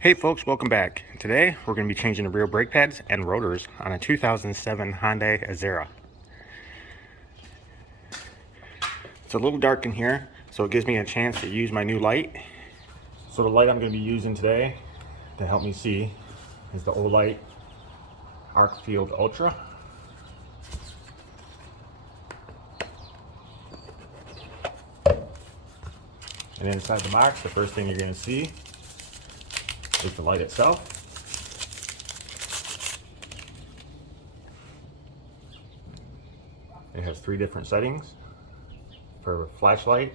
Hey folks, welcome back. Today we're going to be changing the rear brake pads and rotors on a 2007 Hyundai Azera. It's a little dark in here, so it gives me a chance to use my new light. So the light I'm going to be using today to help me see is the OLIGHT Arc Field Ultra. And inside the box, the first thing you're going to see is the light itself. It has 3 different settings for flashlight,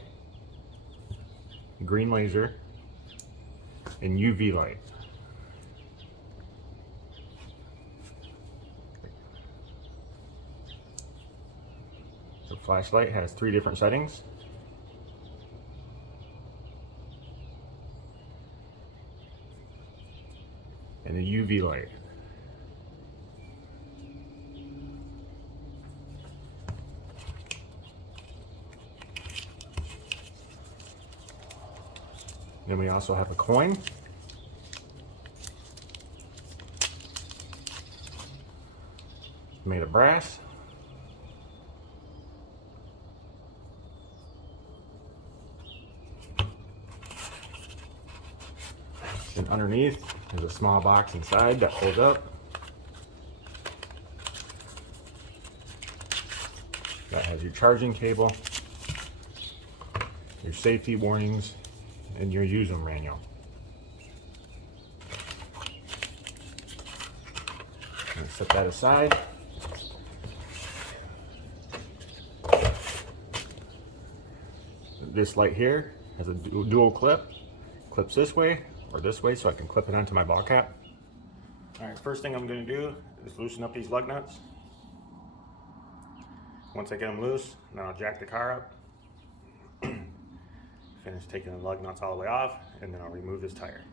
green laser, and UV light. So flashlight has 3 different settings. And the UV light. Then we also have a coin. Made of brass. And underneath is a small box inside that pulls up. That has your charging cable, your safety warnings, and your user manual. I'm going to set that aside. This light here has a dual clip. Clips this way or this way so I can clip it onto my ball cap. Alright, first thing I'm going to do is loosen up these lug nuts. Once I get them loose, then I'll jack the car up. Finish taking the lug nuts all the way off, and then I'll remove this tire.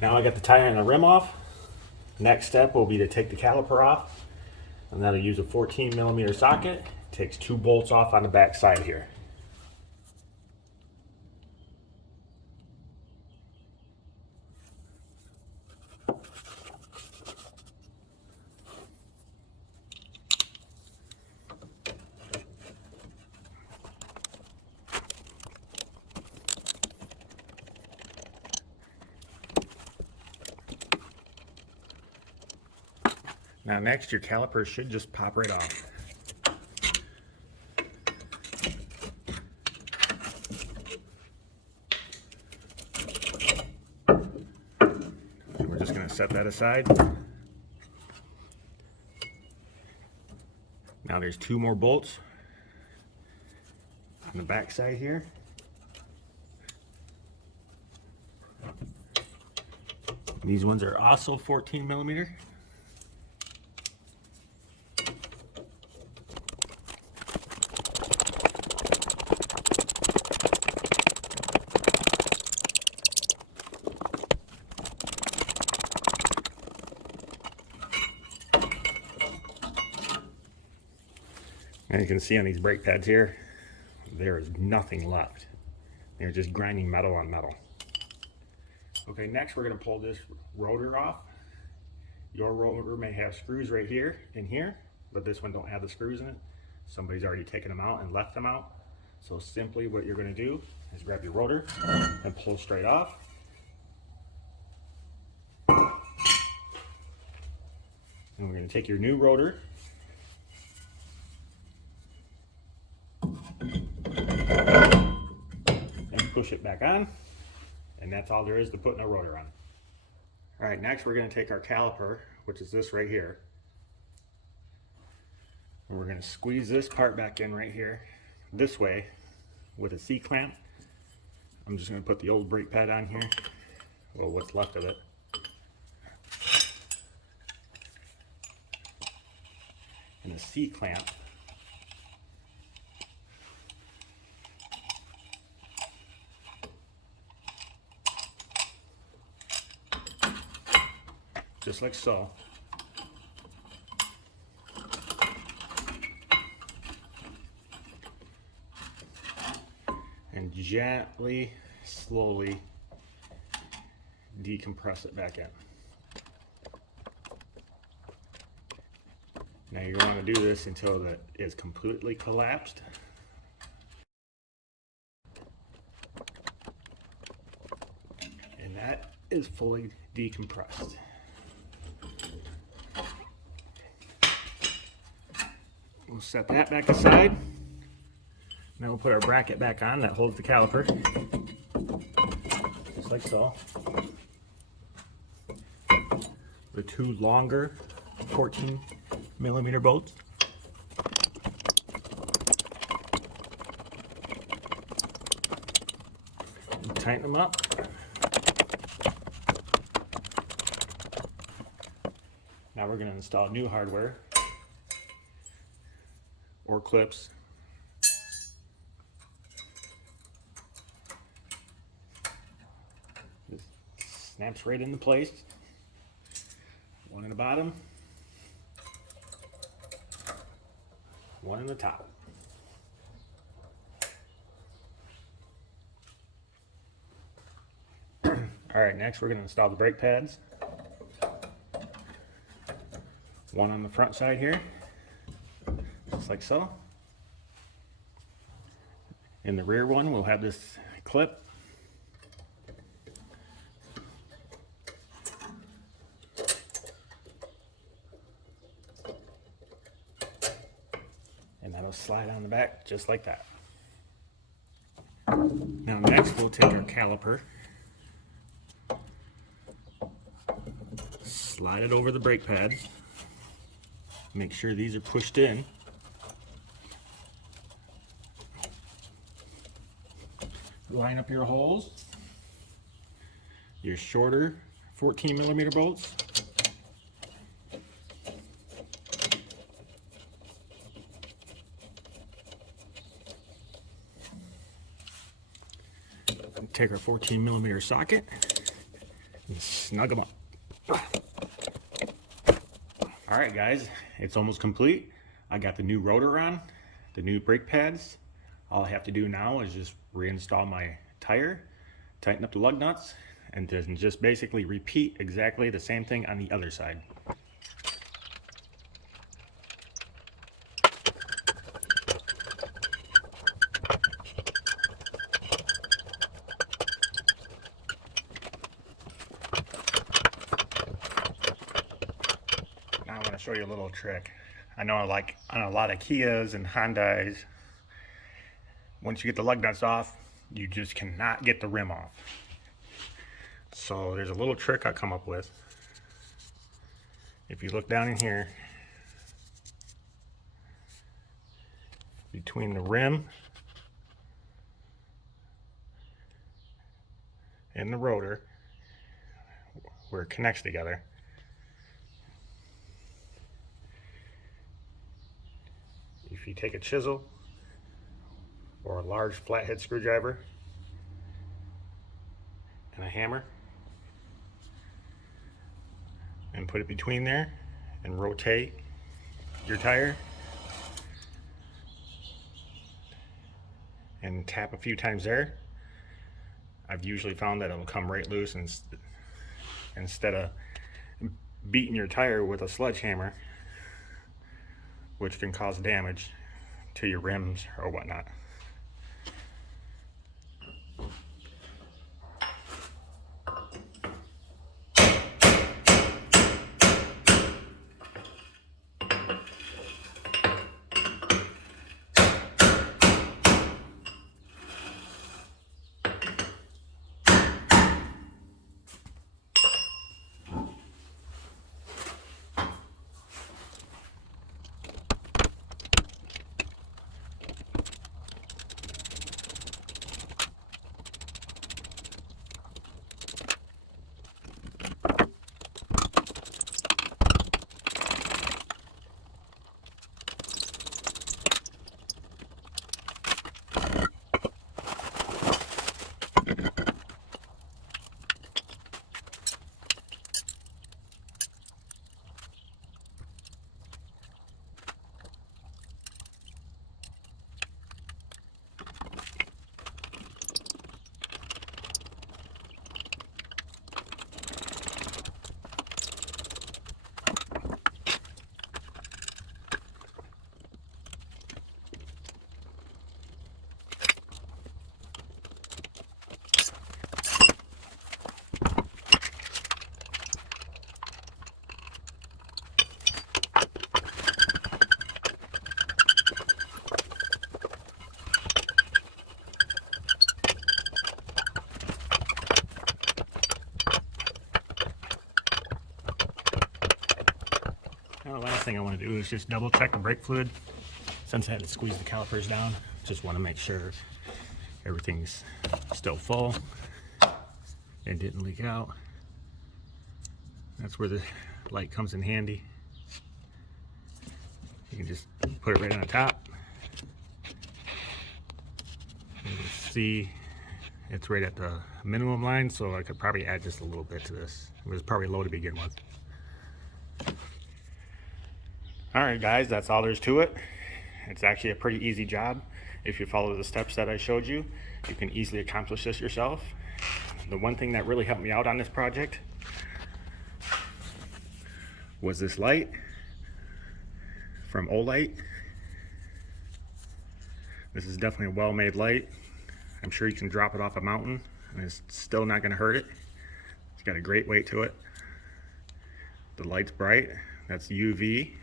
Now I got the tire and the rim off. Next step will be to take the caliper off. And that'll use a 14mm socket. It takes 2 bolts off on the back side here. Now next, your caliper should just pop right off. We're just going to set that aside. Now there's 2 more bolts on the back side here. These ones are also 14mm. And you can see on these brake pads here, there is nothing left. They're just grinding metal on metal. Okay, next we're going to pull this rotor off. Your rotor may have screws right here and here, but this one don't have the screws in it. Somebody's already taken them out and left them out. So simply what you're going to do is grab your rotor and pull straight off. And we're going to take your new rotor and push it back on, and that's all there is to putting a rotor on. Alright, next we're going to take our caliper, which is this right here, and we're going to squeeze this part back in right here this way with a C-clamp. I'm just going to put the old brake pad on here, well, what's left of it. And the C-clamp just like so. And gently, slowly decompress it back in. Now you want to do this until it is completely collapsed. And that is fully decompressed. We'll set that back aside. Now we'll put our bracket back on that holds the caliper, just like so. The two longer 14mm bolts. And tighten them up. Now we're going to install new hardware or clips. Just snaps right into place. One in the bottom, one in the top. All right, next we're going to install the brake pads. One on the front side here, just like so. In the rear one, we'll have this clip. And that'll slide on the back just like that. Now next we'll take our caliper, slide it over the brake pads, make sure these are pushed in. Line up your holes, your shorter 14mm bolts. Take our 14mm socket and snug them up. All right, guys, it's almost complete. I got the new rotor on, the new brake pads. All I have to do now is just reinstall my tire, tighten up the lug nuts, and then just basically repeat exactly the same thing on the other side. Now I want to show you a little trick. I know, like on a lot of Kias and Hyundais, once you get the lug nuts off, you just cannot get the rim off. So there's a little trick I come up with. If you look down in here, between the rim and the rotor, where it connects together, if you take a chisel or a large flathead screwdriver and a hammer and put it between there and rotate your tire and tap a few times there, I've usually found that it'll come right loose, and instead of beating your tire with a sledgehammer, which can cause damage to your rims or whatnot. thing I want to do is just double check the brake fluid. Since I had to squeeze the calipers down, just want to make sure everything's still full and didn't leak out. That's where the light comes in handy. You can just put it right on the top. You can see it's right at the minimum line, so I could probably add just a little bit to this. It was probably low to begin with. Alright guys, that's all there's to it. It's actually a pretty easy job. If you follow the steps that I showed you, you can easily accomplish this yourself. The one thing that really helped me out on this project was this light from OLIGHT. This is definitely a well-made light. I'm sure you can drop it off a mountain and it's still not going to hurt it. It's got a great weight to it. The light's bright. That's UV.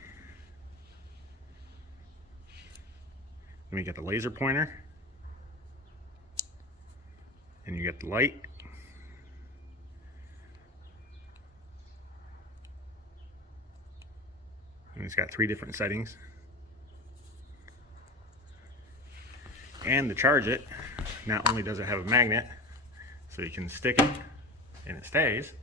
Let me get the laser pointer. And you get the light. And it's got 3 different settings. And to charge it, not only does it have a magnet, so you can stick it and it stays.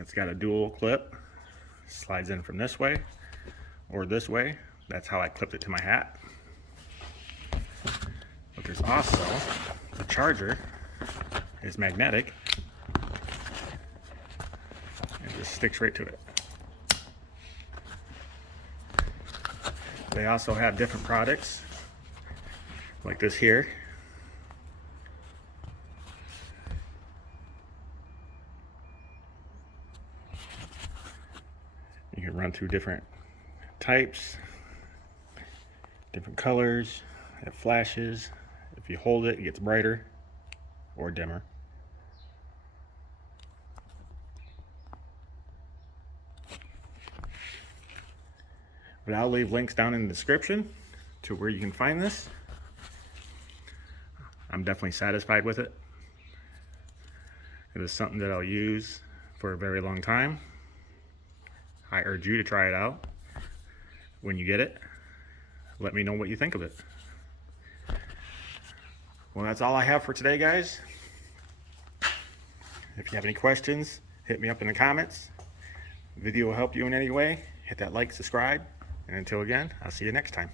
It's got a dual clip. Slides in from this way or this way. That's how I clipped it to my hat. But there's also the charger is magnetic. It just sticks right to it. They also have different products like this here. You can run through different types, different colors. It flashes. If you hold it, it gets brighter or dimmer. But I'll leave links down in the description to where you can find this. I'm definitely satisfied with it. It is something that I'll use for a very long time. I urge you to try it out. When you get it, let me know what you think of it. Well, that's all I have for today, guys. If you have any questions, hit me up in the comments. The video will help you in any way. Hit that like, subscribe, and until again, I'll see you next time.